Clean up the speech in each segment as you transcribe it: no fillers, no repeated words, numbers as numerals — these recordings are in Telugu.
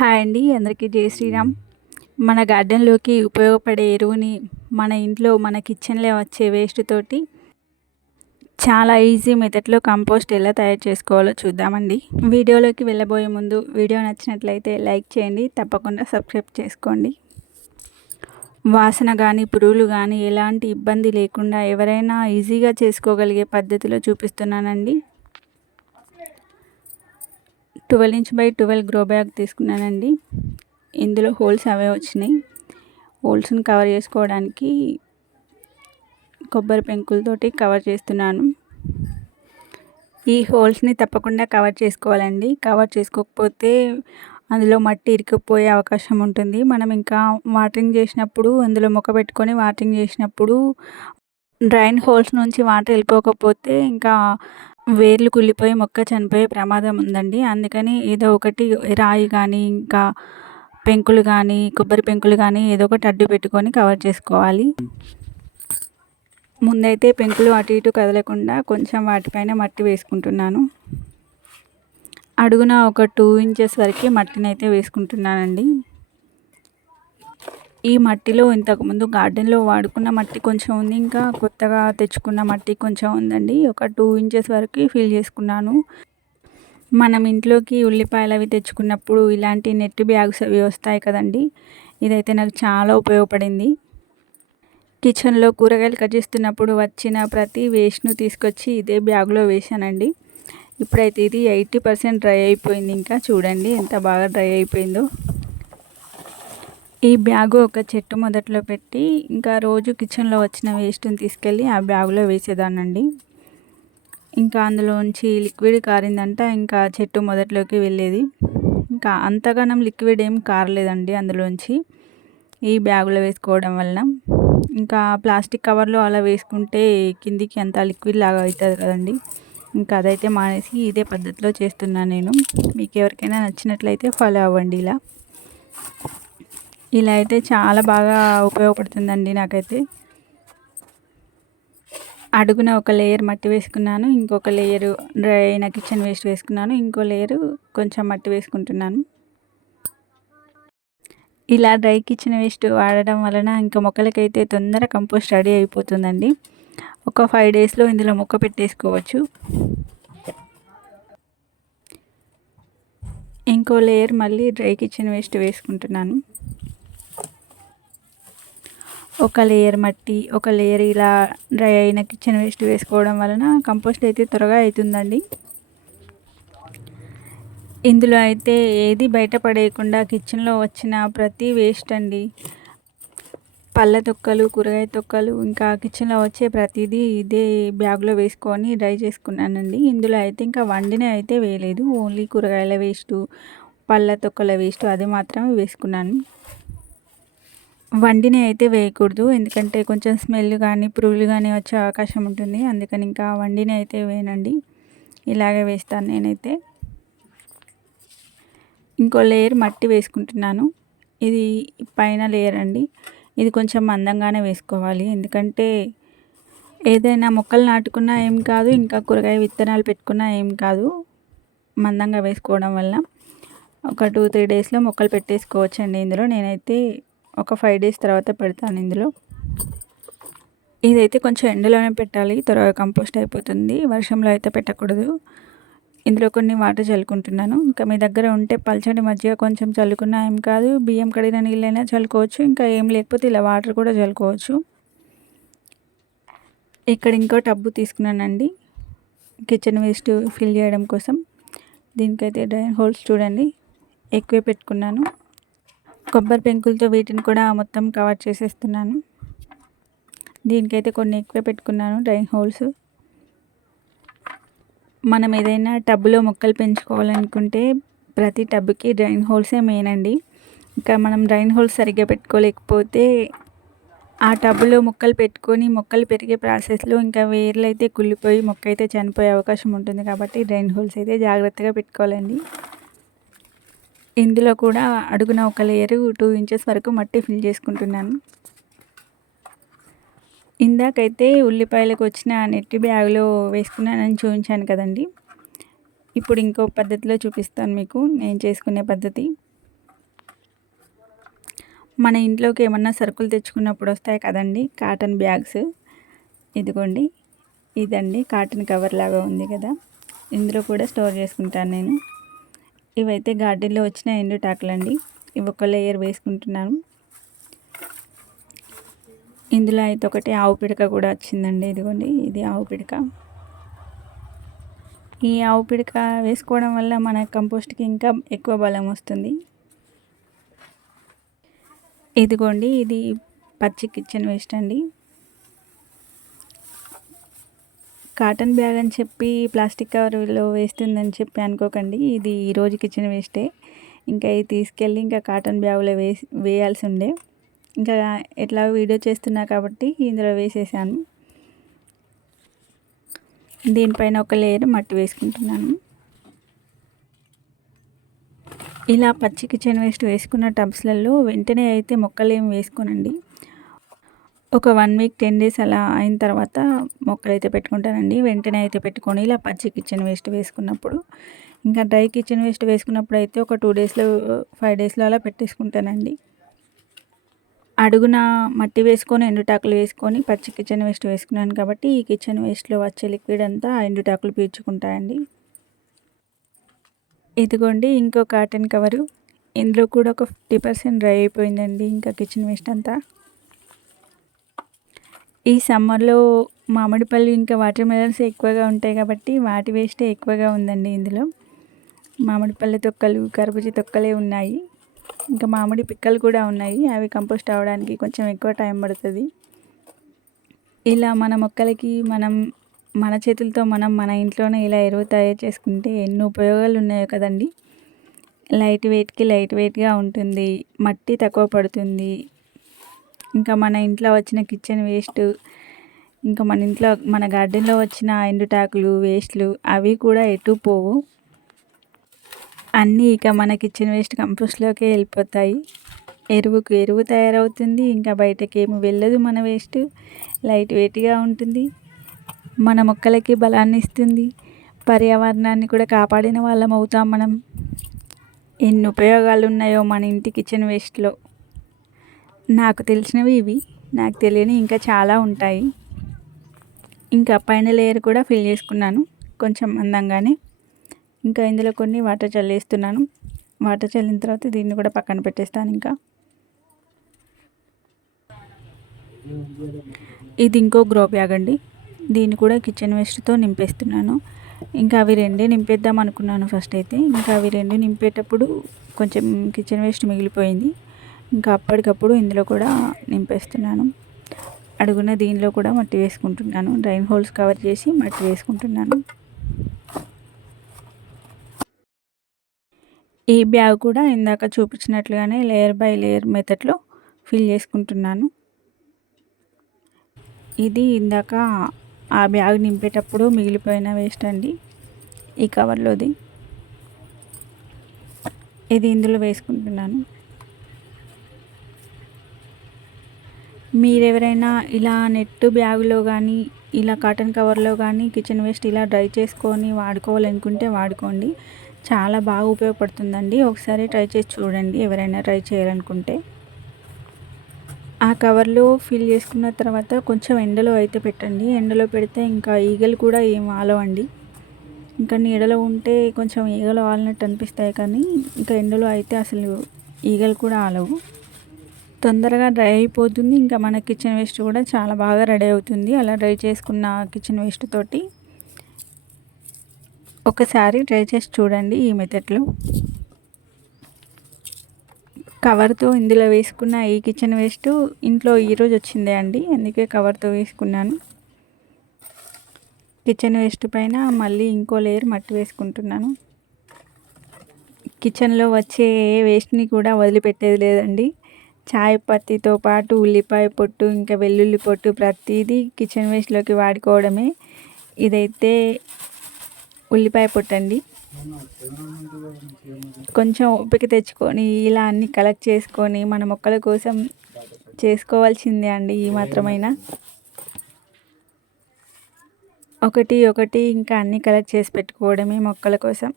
హాయ్ అండి. అందరికీ జై శ్రీరామ్. మన గార్డెన్‌లోకి ఉపయోగపడే ఎరువుని మన ఇంట్లో మన కిచెన్‌లో వచ్చే వేస్ట్ తోటి చాలా ఈజీ మెథడ్‌లో కంపోస్ట్ ఎలా తయారు చేసుకోవాలో చూద్దామండి. వీడియోలోకి వెళ్ళబోయే ముందు వీడియో నచ్చినట్లయితే లైక్ చేయండి. తప్పకుండా సబ్స్క్రైబ్ చేసుకోండి. వాసన కానీ పురుగులు కానీ ఎలాంటి ఇబ్బంది లేకుండా ఎవరైనా ఈజీగా చేసుకోగలిగే పద్ధతిలో చూపిస్తున్నానండి. 12 ఇంచ్ బై 12 గ్రో బ్యాగ్ తీసుకున్నానండి. ఇందులో హోల్స్ అవే వచ్చినాయి. హోల్స్ని కవర్ చేసుకోవడానికి కొబ్బరి పెంకులతోటి కవర్ చేస్తున్నాను. ఈ హోల్స్ని తప్పకుండా కవర్ చేసుకోవాలండి. కవర్ చేసుకోకపోతే అందులో మట్టి ఇరుక్కుపోయే అవకాశం ఉంటుంది. మనం ఇంకా వాటరింగ్ చేసినప్పుడు అందులో మొక్క పెట్టుకొని వాటరింగ్ చేసినప్పుడు డ్రైన్ హోల్స్ నుంచి వాటర్ వెళ్ళిపోకపోతే ఇంకా వేర్లు కుళ్ళిపోయి మొక్క చనిపోయే ప్రమాదం ఉందండి. అందుకని ఏదో ఒకటి రాయి కానీ ఇంకా పెంకులు కానీ కొబ్బరి పెంకులు కానీ ఏదో ఒకటి అడ్డు పెట్టుకొని కవర్ చేసుకోవాలి. ముందైతే పెంకులు అటు ఇటు కదలకుండా కొంచెం వాటిపైన మట్టి వేసుకుంటున్నాను. అడుగున ఒక 2 ఇంచెస్ వరకు మట్టిని అయితే వేసుకుంటున్నానండి. ఈ మట్టిలో ఇంతకుముందు గార్డెన్లో వాడుకున్న మట్టి కొంచెం ఉంది, ఇంకా కొత్తగా తెచ్చుకున్న మట్టి కొంచెం ఉందండి. ఒక 2 ఇంచెస్ వరకు ఫిల్ చేసుకున్నాను. మనం ఇంట్లోకి ఉల్లిపాయలు అవి తెచ్చుకున్నప్పుడు ఇలాంటి నెట్ బ్యాగ్స్ అవి వస్తాయి కదండి. ఇదైతే నాకు చాలా ఉపయోగపడింది. కిచెన్లో కూరగాయలు కట్ చేస్తున్నప్పుడు వచ్చిన ప్రతి వేస్ట్ను తీసుకొచ్చి ఇదే బ్యాగ్లో వేసానండి. ఇప్పుడైతే ఇది 80% డ్రై అయిపోయింది. ఇంకా చూడండి ఎంత బాగా డ్రై అయిపోయిందో. ఈ బ్యాగు ఒక చెట్టు మొదట్లో పెట్టి ఇంకా రోజు కిచెన్లో వచ్చిన వేస్ట్ని తీసుకెళ్ళి ఆ బ్యాగులో వేసేదానండి. ఇంకా అందులోంచి లిక్విడ్ కారిందంట ఇంకా చెట్టు మొదట్లోకి వెళ్ళేది. ఇంకా అంతగానం లిక్విడ్ ఏం కారలేదండి అందులోంచి ఈ బ్యాగులో వేసుకోవడం వలన. ఇంకా ప్లాస్టిక్ కవర్లో అలా వేసుకుంటే కిందికి అంత లిక్విడ్ లాగా అవుతుంది కదండి. ఇంకా అదైతే మానేసి ఇదే పద్ధతిలో చేస్తున్నాను నేను. మీకు ఎవరికైనా నచ్చినట్లయితే ఫాలో అవ్వండి. ఇలా అయితే చాలా బాగా ఉపయోగపడుతుందండి నాకైతే. అడుగున ఒక లేయర్ మట్టి వేసుకున్నాను, ఇంకొక లేయరు డ్రై అయిన కిచెన్ వేస్ట్ వేసుకున్నాను, ఇంకో లేయరు కొంచెం మట్టి వేసుకుంటున్నాను. ఇలా డ్రై కిచెన్ వేస్ట్ వాడడం వలన ఇంకా మొక్కలకైతే తొందర కంపోస్ట్ రెడీ అయిపోతుందండి. ఒక 5 డేస్లో ఇందులో మొక్క పెట్టేసుకోవచ్చు. ఇంకో లేయర్ మళ్ళీ డ్రై కిచెన్ వేస్ట్ వేసుకుంటున్నాను. ఒక లేయర్ మట్టి, ఒక లేయర్ ఇలా డ్రై అయిన కిచెన్ వేస్ట్ వేసుకోవడం వలన కంపోస్ట్ అయితే త్వరగా అవుతుందండి. ఇందులో అయితే ఏది బయట పడేయకుండా కిచెన్లో వచ్చిన ప్రతి వేస్ట్ అండి, పళ్ళ తొక్కలు, కూరగాయ తొక్కలు, ఇంకా కిచెన్లో వచ్చే ప్రతిదీ ఇదే బ్యాగ్లో వేసుకొని డ్రై చేసుకున్నానండి. ఇందులో అయితే ఇంకా వండిన అయితే వేయలేదు. ఓన్లీ కూరగాయల వేస్టు, పళ్ళ తొక్కల వేస్ట్ అది మాత్రమే వేసుకున్నాను. వండిన అయితే వేయకూడదు, ఎందుకంటే కొంచెం స్మెల్ కానీ పురుగులు కానీ వచ్చే అవకాశం ఉంటుంది. అందుకని ఇంకా వండిన అయితే వేయనండి, ఇలాగే వేస్తాను నేనైతే. ఇంకో లేయర్ మట్టి వేసుకుంటున్నాను. ఇది పైన లేయర్ అండి. ఇది కొంచెం మందంగానే వేసుకోవాలి, ఎందుకంటే ఏదైనా మొక్కలు నాటుకున్నా ఏం కాదు, ఇంకా కూరగాయ విత్తనాలు పెట్టుకున్నా ఏం కాదు. మందంగా వేసుకోవడం వల్ల ఒక 2-3 డేస్లో మొక్కలు పెట్టేసుకోవచ్చండి. ఇందులో నేనైతే ఒక 5 డేస్ తర్వాత పెడతాను ఇందులో. ఇదైతే కొంచెం ఎండలోనే పెట్టాలి, త్వరగా కంపోస్ట్ అయిపోతుంది. వర్షంలో అయితే పెట్టకూడదు. ఇందులో కొన్ని వాటర్ చల్లుకుంటున్నాను. ఇంకా మీ దగ్గర ఉంటే పల్చటి మజ్జిగ కొంచెం చల్లుకున్నా ఏం కాదు, బియ్యం కడిగిన నీళ్ళైనా చల్లుకోవచ్చు, ఇంకా ఏం లేకపోతే ఇలా వాటర్ కూడా చల్లుకోవచ్చు. ఇక్కడ ఇంకో టబ్బు తీసుకున్నానండి కిచెన్ వేస్ట్ ఫిల్ చేయడం కోసం. దీనికైతే డ్రైన్ హోల్స్ చూడండి ఎక్కువే పెట్టుకున్నాను. కొబ్బరి పెంకులతో వీటిని కూడా మొత్తం కవర్ చేసేస్తున్నాను. దీనికైతే కొన్ని ఎక్కువే పెట్టుకున్నాను డ్రైన్ హోల్స్. మనం ఏదైనా టబ్లో మొక్కలు పెంచుకోవాలనుకుంటే ప్రతి టబ్కి డ్రైన్ హోల్సే మెయిన్ అండి. ఇంకా మనం డ్రైన్ హోల్స్ సరిగ్గా పెట్టుకోలేకపోతే ఆ టబ్లో మొక్కలు పెట్టుకొని మొక్కలు పెరిగే ప్రాసెస్లో ఇంకా వేర్లు అయితే కుళ్ళిపోయి మొక్క అయితే చనిపోయే అవకాశం ఉంటుంది. కాబట్టి డ్రైన్ హోల్స్ అయితే జాగ్రత్తగా పెట్టుకోవాలండి. ఇందులో కూడా అడుగున ఒక లేయరు 2 ఇంచెస్ వరకు మట్టి ఫిల్ చేసుకుంటున్నాను. ఇందాకైతే ఉల్లిపాయలకు వచ్చిన నెట్టి బ్యాగ్లో వేసుకున్నానని చూపించాను కదండి. ఇప్పుడు ఇంకో పద్ధతిలో చూపిస్తాను మీకు, నేను చేసుకునే పద్ధతి. మన ఇంట్లోకి ఏమన్నా సరుకులు తెచ్చుకున్నప్పుడు వస్తాయి కదండీ కాటన్ బ్యాగ్స్. ఇదిగోండి ఇదండి కాటన్ కవర్ లాగా ఉంది కదా, ఇందులో కూడా స్టోర్ చేసుకుంటాను నేను. ఇవైతే గార్డెన్లో వచ్చిన ఎండుటాకులండి. ఇవి ఒక లేయర్ వేసుకుంటున్నాను. ఇందులో అయితే ఒకటి ఆవు పిడక కూడా వచ్చిందండి. ఇదిగోండి ఇది ఆవు పిడక. ఈ ఆవు పిడక వేసుకోవడం వల్ల మన కంపోస్ట్కి ఇంకా ఎక్కువ బలం వస్తుంది. ఇదిగోండి ఇది పచ్చి కిచెన్ వేస్ట్ అండి. కాటన్ బ్యాగ్ అని చెప్పి ప్లాస్టిక్ కవర్లో వేస్తుందని చెప్పి అనుకోకండి, ఇది ఈరోజు కిచెన్ వేస్టే. ఇంకా ఇది తీసుకెళ్ళి ఇంకా కాటన్ బ్యాగులో వేయాల్సి ఉండే, ఇంకా ఎట్లా వీడియో చేస్తున్నా కాబట్టి ఇందులో వేసేసాను. దీనిపైన ఒక లేయర్ మట్టి వేసుకుంటున్నాను. ఇలా పచ్చి కిచెన్ వేస్ట్ వేసుకున్న టబ్స్లలో వెంటనే అయితే మొక్కలు ఏమి వేసుకోనండి. ఒక 1 వీక్ 10 డేస్ అలా అయిన తర్వాత మొక్కలు అయితే పెట్టుకుంటానండి. వెంటనే అయితే పెట్టుకొని ఇలా పచ్చి కిచెన్ వేస్ట్ వేసుకున్నప్పుడు, ఇంకా డ్రై కిచెన్ వేస్ట్ వేసుకున్నప్పుడు అయితే ఒక 2 డేస్లో 5 డేస్లో అలా పెట్టేసుకుంటానండి. అడుగున మట్టి వేసుకొని ఎండుటాకులు వేసుకొని పచ్చి కిచెన్ వేస్ట్ వేసుకున్నాను కాబట్టి ఈ కిచెన్ వేస్ట్లో వచ్చే లిక్విడ్ అంతా ఎండుటాకులు పీల్చుకుంటాయండి. ఇదిగోండి ఇంకో కాటన్ కవరు. ఇందులో కూడా ఒక 50% డ్రై అయిపోయిందండి ఇంకా కిచెన్ వేస్ట్ అంతా. ఈ సమ్మర్లో మామిడి పళ్ళు ఇంకా వాటర్ మెలన్స్ ఎక్కువగా ఉంటాయి కాబట్టి వాటి వేస్టే ఎక్కువగా ఉందండి ఇందులో. మామిడి పళ్ళ తొక్కలు, కర్బూజా తొక్కలే ఉన్నాయి. ఇంకా మామిడి పిక్కలు కూడా ఉన్నాయి. అవి కంపోస్ట్ అవ్వడానికి కొంచెం ఎక్కువ టైం పడుతుంది. ఇలా మన మొక్కలకి మన చేతులతో మన ఇంట్లోనే ఇలా ఎరువు తయారు చేసుకుంటే ఎన్ని ఉపయోగాలు ఉన్నాయో కదండి. లైట్ వెయిట్గా ఉంటుంది, మట్టి తక్కువ పడుతుంది. ఇంకా మన ఇంట్లో వచ్చిన కిచెన్ వేస్ట్, ఇంకా మన గార్డెన్లో వచ్చిన ఎండుటాకులు వేస్ట్లు అవి కూడా ఎటు పోవు. అన్నీ ఇక మన కిచెన్ వేస్ట్ కంపోస్ట్లోకే వెళ్ళిపోతాయి. ఎరువు తయారవుతుంది. ఇంకా బయటకి ఏమి వెళ్ళదు. మన వేస్ట్ లైట్ వెయిట్గా ఉంటుంది, మన మొక్కలకి బలాన్ని ఇస్తుంది, పర్యావరణాన్ని కూడా కాపాడిన వాళ్ళం అవుతాం మనం. ఎన్ని ఉపయోగాలు ఉన్నాయో మన ఇంటి కిచెన్ వేస్ట్లో. నాకు తెలిసినవి ఇవి, నాకు తెలియని ఇంకా చాలా ఉంటాయి. ఇంకా పైన లేయర్ కూడా ఫిల్ చేసుకున్నాను కొంచెం అందంగానే. ఇంకా ఇందులో కొన్ని వాటర్ చల్లేస్తున్నాను. వాటర్ చల్లిన తర్వాత దీన్ని కూడా పక్కన పెట్టేస్తాను. ఇంకా ఇది ఇంకో గ్రో బ్యాగ్ అండి. దీన్ని కూడా కిచెన్ వేస్ట్తో నింపేస్తున్నాను. ఇంకా అవి రెండే నింపేద్దాం అనుకున్నాను ఫస్ట్ అయితే. ఇంకా అవి రెండు నింపేటప్పుడు కొంచెం కిచెన్ వేస్ట్ మిగిలిపోయింది. ఇంకా అప్పటికప్పుడు ఇందులో కూడా నింపేస్తున్నాను. అడుగున దీనిలో కూడా మట్టి వేసుకుంటున్నాను. డ్రైన్ హోల్స్ కవర్ చేసి మట్టి వేసుకుంటున్నాను. ఈ బ్యాగ్ కూడా ఇందాక చూపించినట్లుగానే లేయర్ బై లేయర్ మెథడ్లో ఫిల్ చేసుకుంటున్నాను. ఇది ఇందాక ఆ బ్యాగ్ నింపేటప్పుడు మిగిలిపోయిన వేస్ట్ అండి, ఈ కవర్లోది. ఇది ఇందులో వేసుకుంటున్నాను. మీరెవరైనా ఇలా నెట్ బ్యాగులో కానీ ఇలా కాటన్ కవర్లో కానీ కిచెన్ వేస్ట్ ఇలా డ్రై చేసుకొని వాడుకోవాలనుకుంటే వాడుకోండి. చాలా బాగా ఉపయోగపడుతుందండి. ఒకసారి ట్రై చేసి చూడండి ఎవరైనా ట్రై చేయాలనుకుంటే. ఆ కవర్లో ఫిల్ చేసుకున్న తర్వాత కొంచెం ఎండలో అయితే పెట్టండి. ఎండలో పెడితే ఇంకా ఈగలు కూడా ఏం ఆలవండి. ఇంకా నీడలో ఉంటే కొంచెం ఈగలు ఆలినట్టు అనిపిస్తాయి, కానీ ఇంకా ఎండలో అయితే అసలు ఈగలు కూడా ఆలవు. తొందరగా డ్రై అయిపోతుంది. ఇంకా మన కిచెన్ వేస్ట్ కూడా చాలా బాగా రెడీ అవుతుంది అలా డ్రై చేసుకున్న కిచెన్ వేస్ట్ తోటి. ఒకసారి ట్రై చేసి చూడండి ఈ మెథడ్లో. కవర్తో ఇందులో వేసుకున్న ఈ కిచెన్ వేస్ట్ ఇంట్లో ఈరోజు వచ్చిందే అండి, అందుకే కవర్తో వేసుకున్నాను. కిచెన్ వేస్ట్ పైన మళ్ళీ ఇంకో లేయర్ మట్టి వేసుకుంటున్నాను. కిచెన్లో వచ్చే ఏ వేస్ట్ని కూడా వదిలిపెట్టేది లేదండి. చాయ్ పత్తితో పాటు ఉల్లిపాయ పొట్టు, ఇంకా వెల్లుల్లి పొట్టు ప్రతిదీ కిచెన్ వేస్ట్లోకి వాడుకోవడమే. ఇదైతే ఉల్లిపాయ పొట్టు అండి. కొంచెం ఓపిక తెచ్చుకొని ఇలా అన్నీ కలెక్ట్ చేసుకొని మన మొక్కల కోసం చేసుకోవాల్సిందే అండి. ఈ మాత్రమైనా ఒకటి ఇంకా అన్నీ కలెక్ట్ చేసి పెట్టుకోవడమే మొక్కల కోసం.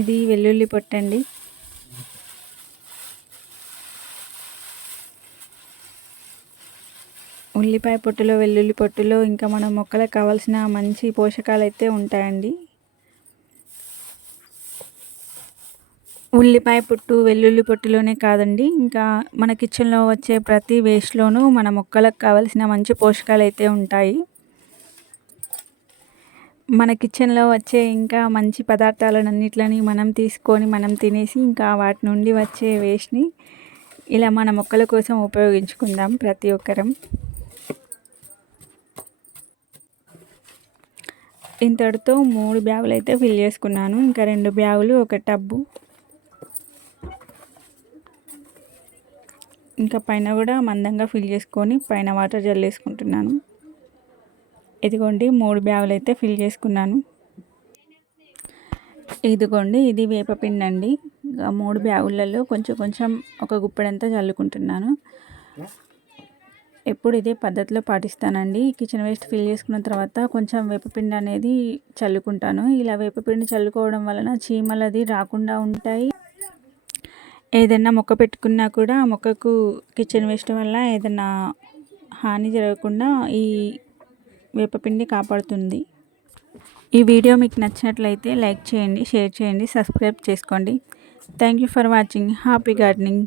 ఇది వెల్లుల్లి పొట్టు అండి. ఉల్లిపాయ పొట్టులో, వెల్లుల్లి పొట్టులో ఇంకా మన మొక్కలకు కావాల్సిన మంచి పోషకాలు అయితే ఉంటాయండి. ఉల్లిపాయ పొట్టు, వెల్లుల్లి పొట్టులోనే కాదండి, ఇంకా మన కిచెన్లో వచ్చే ప్రతి వేస్ట్లోనూ మన మొక్కలకు కావాల్సిన మంచి పోషకాలు అయితే ఉంటాయి. మన కిచెన్లో వచ్చే ఇంకా మంచి పదార్థాలన్నిట్లని మనం తీసుకొని మనం తినేసి ఇంకా వాటి నుండి వచ్చే వేస్ట్ని ఇలా మన మొక్కల కోసం ఉపయోగించుకుందాం ప్రతి ఒక్కరం. ఇంతటితో 3 బ్యాగులు అయితే ఫిల్ చేసుకున్నాను. ఇంకా 2 బ్యాగులు, ఒక టబ్బు, ఇంకా పైన కూడా మందంగా ఫిల్ చేసుకొని పైన వాటర్ జల్లేసుకుంటున్నాను. ఇదిగోండి 3 బ్యాగులు అయితే ఫిల్ చేసుకున్నాను. ఇదిగోండి ఇది వేపపిండి అండి. 3 బ్యాగులలో కొంచెం కొంచెం ఒక గుప్పెడంతా చల్లుకుంటున్నాను. ఎప్పుడు ఇదే పద్ధతిలో పాటిస్తానండి. కిచెన్ వేస్ట్ ఫిల్ చేసుకున్న తర్వాత కొంచెం వేపపిండి అనేది చల్లుకుంటాను. ఇలా వేపపిండి చల్లుకోవడం వలన చీమలది రాకుండా ఉంటాయి. ఏదన్నా మొక్క పెట్టుకున్నా కూడా మొక్కకు కిచెన్ వేస్ట్ వల్ల ఏదన్నా హాని జరగకుండా ఈ వేపపిండి కాపాడుతుంది. ఈ వీడియో మీకు నచ్చినట్లయితే లైక్ చేయండి, షేర్ చేయండి, సబ్స్క్రైబ్ చేసుకోండి. Thank you for watching. Happy gardening.